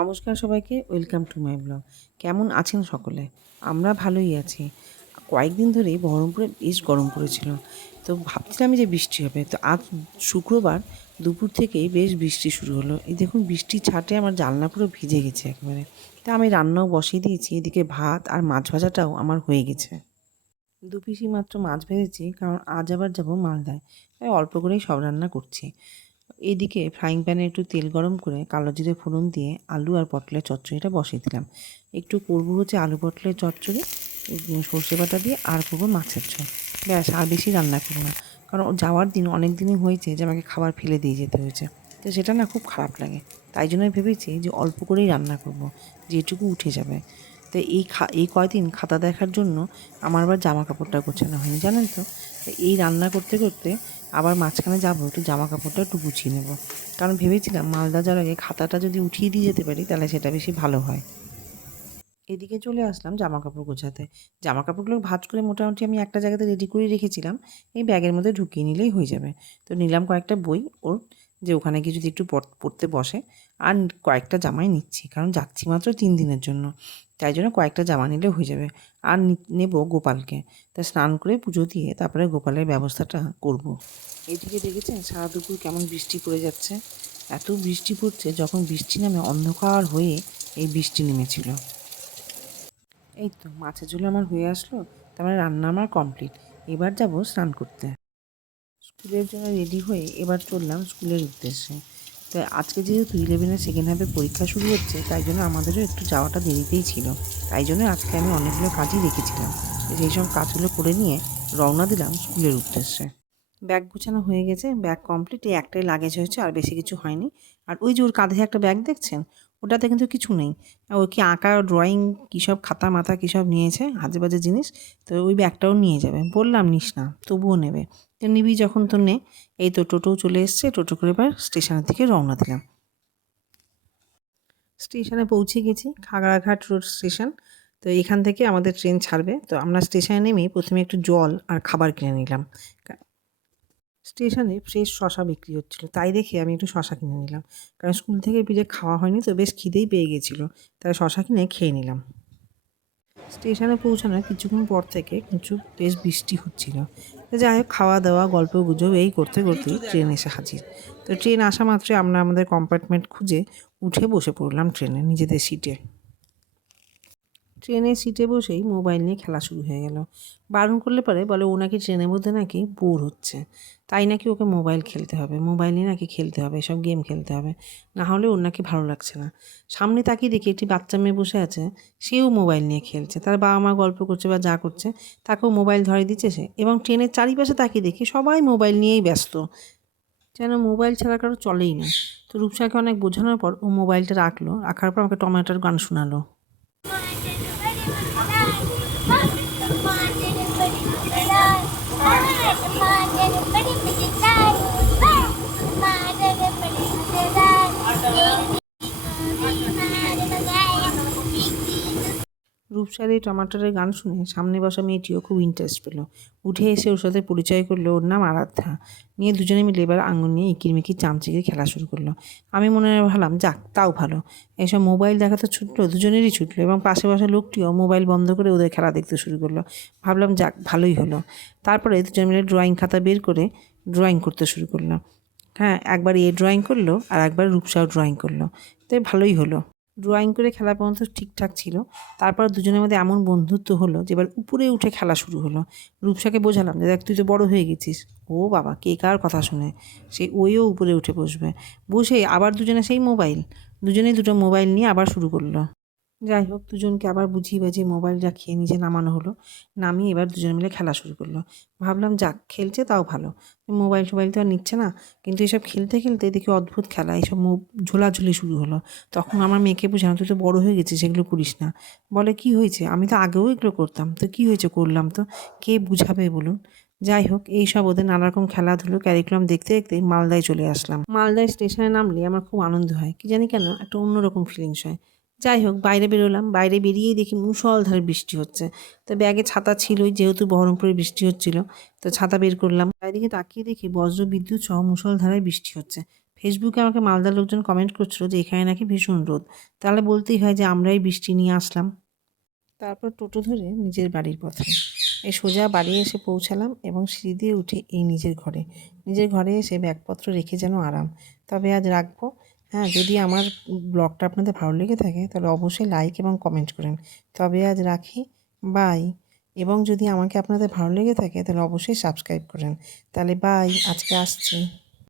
নমস্কার সবাইকে, welcome to my blog. কেমন আছেন সকলে? আমরা ভালোই আছি। কয়েকদিন ধরেই বহরমপুরে বেশ গরম পড়েছিল, তো ভাবছিলাম যে বৃষ্টি হবে। তো আজ শুক্রবার দুপুর থেকেই বেশ বৃষ্টি শুরু হলো। এই দেখুন, বৃষ্টির ছাঁটে আমার জানলা পুরো ভিজে গেছে একেবারে। তা আমি রান্নাও বসিয়ে দিয়েছি, এদিকে ভাত আর মাছ ভাজাটাও আমার হয়ে গেছে। দু পিসি মাত্র মাছ ভেজেছি, কারণ আজ আবার যাব মালদায়, তাই অল্প করেই সব রান্না করছি। এদিকে ফ্রাইং প্যানে একটু তেল গরম করে কালো জিরে ফোড়ন দিয়ে আলু আর পটলের চচ্চড়িটা বসিয়ে দিলাম। একটু করবো হচ্ছে আলু পটলের চচ্চড়ি, সর্ষে বাটা দিয়ে, আর করবো মাছের ঝোল। ব্যাস, আর বেশি রান্না করবো না, কারণ যাওয়ার দিন অনেক দিনই হয়েছে যে আমাকে খাবার ফেলে দিয়ে যেতে হয়েছে। তো সেটা না খুব খারাপ লাগে, তাই জন্য ভেবেছি যে অল্প করেই রান্না করব, যেটুকু উঠে যাবে। তো এই কয়দিন খাতা দেখার জন্য আমার আবার জামা কাপড়টা গোছানো হয়নি, জানেন তো। এই রান্না করতে করতে আবার মাঝখানে যাবো, একটু জামা কাপড়টা একটু গুছিয়ে নেব, কারণ ভেবেছিলাম মালদা যাওয়ার আগে খাতাটা যদি উঠিয়ে দিয়ে যেতে পারি তাহলে সেটা বেশি ভালো হয়। এদিকে চলে আসলাম জামা কাপড় গোছাতে। জামা কাপড়গুলো ভাঁজ করে মোটামুটি আমি একটা জায়গাতে রেডি করে রেখেছিলাম, এই ব্যাগের মধ্যে ঢুকিয়ে নিলেই হয়ে যাবে। তো নিলাম কয়েকটা বই ওর, যে ওখানে গিয়ে যদি একটু পড়তে বসে। আর কয়েকটা জামাই নিচ্ছি, কারণ যাচ্ছি মাত্র 3 দিনের জন্য, তাই জন্য কয়েকটা জামা নিলে হয়ে যাবে। আর নেব গোপালকে, তা স্নান করে পুজো দিয়ে তারপরে গোপালের ব্যবস্থাটা করব। এইদিকে দেখেছেন সারা দুপুর কেমন বৃষ্টি পড়ে যাচ্ছে। এত বৃষ্টি পড়ছে, যখন বৃষ্টি নামে অন্ধকার হয়ে এই বৃষ্টি নেমেছিল। এই তো মাছের ঝোল আমার হয়ে আসলো, তার মানে রান্না আমার কমপ্লিট। এবার যাব স্নান করতে। স্কুলের জন্য রেডি হয়ে এবার চললাম স্কুলের উদ্দেশ্যে। তো আজকে যেহেতু 11-এর সেকেন্ড হাফে পরীক্ষা শুরু হচ্ছে, তাই জন্য আমাদেরও একটু যাওয়াটা দেরিতেই ছিল। তাই জন্য আজকে আমি অনেকগুলো কাজই রেখেছিলাম, সেই সব কাজগুলো করে নিয়ে রওনা দিলাম স্কুলের উদ্দেশ্যে। ব্যাগ গোছানো হয়ে গেছে, ব্যাগ কমপ্লিট, এই একটাই লাগেজ হয়েছে, আর বেশি কিছু হয়নি। আর ওই যে ওর কাঁধে একটা ব্যাগ দেখছেন, ওটাতে কিন্তু কিছু নেই। ও কি আঁকা, ড্রয়িং, কী সব খাতা মাথা কী সব নিয়েছে, আজে বাজে জিনিস। তো ওই ব্যাগটাও নিয়ে যাবে, বললাম নিস না, তবুও নেবে। তো নিবি যখন তো নে। এই তো টোটোও চলে এসছে, টোটো করে এবার স্টেশনের দিকে রওনা দিলাম। স্টেশনে পৌঁছে গেছি, খাগড়াঘাট রোড স্টেশন। তো এখান থেকে আমাদের ট্রেন ছাড়বে, তো আমরা স্টেশনে নেমেই প্রথমে একটু জল আর খাবার কিনে নিলাম। স্টেশনে ফ্রেশ শশা বিক্রি হচ্ছিলো, তাই দেখে আমি একটু শশা কিনে নিলাম, কারণ স্কুল থেকে ফিরে খাওয়া হয়নি, তো বেশ খিদেই পেয়ে গেছিলো, তাই শশা কিনে খেয়ে নিলাম। স্টেশনে পৌঁছানোর কিছুক্ষণ পর থেকে কিছু বেশ বৃষ্টি হচ্ছিল। তো যাই হোক, খাওয়া দাওয়া গল্প গুজব এই করতে করতেই ট্রেন এসে হাজির। তো ট্রেন আসা মাত্রই আমরা আমাদের কম্পার্টমেন্ট খুঁজে উঠে বসে পড়লাম ট্রেনে নিজেদের সিটে। ট্রেনের সিটে বসেই মোবাইল নিয়ে খেলা শুরু হয়ে গেল। বারণ করলে পরে বলে ও নাকি ট্রেনের মধ্যে নাকি বোর হচ্ছে, তাই নাকি ওকে মোবাইল খেলতে হবে, মোবাইল নিয়ে নাকি খেলতে হবে, সব গেম খেলতে হবে, না হলে ওর নাকি ভালো লাগছে না। সামনে তাকিয়ে দেখি একটি বাচ্চা মেয়ে বসে আছে, সেও মোবাইল নিয়ে খেলছে, তার বাবা মা গল্প করছে বা যা করছে, তাকেও মোবাইল ধরে দিচ্ছে সে। এবং ট্রেনের চারিপাশে তাকিয়ে দেখি সবাই মোবাইল নিয়েই ব্যস্ত, যেন মোবাইল ছাড়া কারো চলেই না। তো রূপসাকে অনেক বোঝানোর পর ও মোবাইলটা রাখার পর আমাকে টমেটোর গান শোনালো। রূপসার এই টমাটারের গান শুনে সামনে বসা মেয়েটিও খুব ইন্টারেস্ট পেল, উঠে এসে ওর সাথে পরিচয় করলো, ওর নাম আরাধ্যা। নিয়ে দুজনে মিলে এবার আঙুল নিয়ে ইকিরমিকির চামচিকে খেলা শুরু করলো। আমি মনে ভাবলাম যাক, তাও ভালো, এসব মোবাইল দেখাতে ছুটলো, দুজনেরই ছুটলো, এবং পাশে বসা লোকটিও মোবাইল বন্ধ করে ওদের খেলা দেখতে শুরু করলো। ভাবলাম যাক, ভালোই হলো। তারপরে দুজন মিলে ড্রয়িং খাতা বের করে ড্রয়িং করতে শুরু করলাম। হ্যাঁ, একবার এ ড্রয়িং করলো আর একবার রূপসাও ড্রয়িং করলো, তাই ভালোই হলো। ড্রয়িং করে খেলা পর্যন্ত ঠিকঠাক ছিল। তারপর দুজনের মধ্যে এমন বন্ধুত্ব হলো যে এবার উপরে উঠে খেলা শুরু হলো। রূপসাকে বোঝালাম যে দেখ, তুই তো বড় হয়ে গেছিস। ও বাবা, কে কার কথা শুনে, ওইও উপরে উঠে বসবে। বসে আবার দুজনে সেই মোবাইল, দুজনেই দুটো মোবাইল নিয়ে আবার শুরু করলো। যাই হোক, দুজনকে আবার বুঝিয়ে বাজিয়ে মোবাইল রাখিয়ে নিচে নামানো হলো। নামিয়ে এবার দুজন মিলে খেলা শুরু করলো। ভাবলাম যাক, খেলছে তাও ভালো, মোবাইল টোবাইল তো আর নিচ্ছে না। কিন্তু এসব খেলতে খেলতে দেখি অদ্ভুত খেলা, এইসব ঝোলাঝুলি শুরু হলো। তখন আমার মেয়েকে বোঝানো, তুই তো বড়ো হয়ে গেছিস, সেগুলো করিস না। বলে কি হয়েছে, আমি তো আগেও এগুলো করতাম, তো কী হয়েছে, করলাম তো, কে বুঝাবে বলুন। যাই হোক, এইসব ওদের নানারকম খেলাধুলো ক্যারিকুলাম দেখতে দেখতে মালদায় চলে আসলাম। মালদায় স্টেশনে নামলে আমার খুব আনন্দ হয়, কি জানি কেন একটা অন্যরকম ফিলিংস হয়। যাই হোক, বাইরে বেরোলাম, বাইরে বেরিয়েই দেখি মুষলধারে বৃষ্টি হচ্ছে। তো ব্যাগে ছাতা ছিলই, যেহেতু বহরমপুরে বৃষ্টি হচ্ছিল, তো ছাতা বের করলাম। চারিদিকে তাকিয়ে দেখি বজ্র বিদ্যুৎ সহ মুষলধারায় বৃষ্টি হচ্ছে। ফেসবুকে আমাকে মালদার লোকজন কমেন্ট করছিল যে এখানে নাকি ভীষণ রোদ, তাহলে বলতেই হয় যে আমরাই বৃষ্টি নিয়ে আসলাম। তারপর টোটো ধরে নিজের বাড়ির পথে এই সোজা বাড়ি এসে পৌঁছালাম এবং সিঁড়ি দিয়ে উঠে এই নিজের ঘরে এসে ব্যাগপত্র রেখে যেন আরাম। তবে আজ রাখবো। হ্যাঁ, যদি আমার ব্লগটা আপনাদের ভালো লেগে থাকে তাহলে অবশ্যই লাইক এবং কমেন্ট করেন। তবে আজ রাখি, বাই। এবং যদি আমাকে আপনাদের ভালো লেগে থাকে তাহলে অবশ্যই সাবস্ক্রাইব করেন। তাহলে বাই, আজকে আসছি।